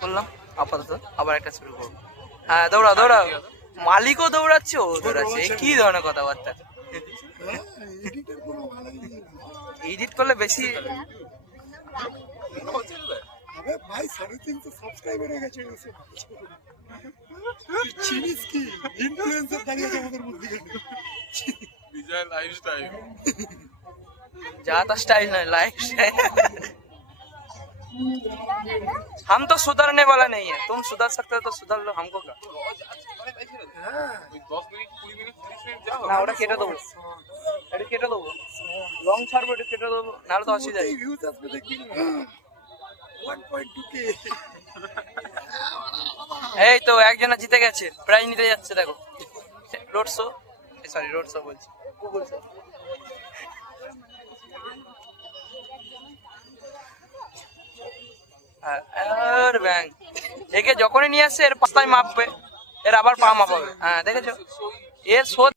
করলাম আপাতত, আবার একটা শুরু করবো। হ্যাঁ দৌড়াও দৌড়াও, মালিকও দৌড়াচ্ছে ও দৌড়াচ্ছে, এই কি ধরনের কথাবার্তা। এডিট করলে বেশি अबे भाई 350 সাবস্ক্রাইবার হয়ে গেছে ওসব চিনিস কি ইনফ্লুয়েন্সার দাঁড়িয়ে আছে আমাদের মধ্যে विजय लाइफस्टाइल ज्यादा स्टाइल नहीं, लाइफ स्टाइल। हम तो सुधरने वाला नहीं है, तुम सुधर सकते हो तो सुधर लो, हमको क्या। 10 मिनिট 20 মিনিট 30 মিনিট যাও না ওটা কেটে দেবো, এটা কেটে দেবো, লং ছাড়বো, এটা কেটে দেবো, নাহলে তো অসুবিধা। এই ভিউজ আসবে দেখবি না 1.2k এই তো একজনা জিতে গেছে, প্রাইজ নিতে যাচ্ছে দেখো, road show, sorry road show বলছি, গুগল শো। আর ব্যাং একে যখনই নিয়ে আসছে এর পাস্তায় মাপবে, এর আবার পা মাপাবে। হ্যাঁ দেখেছো, এর শোধ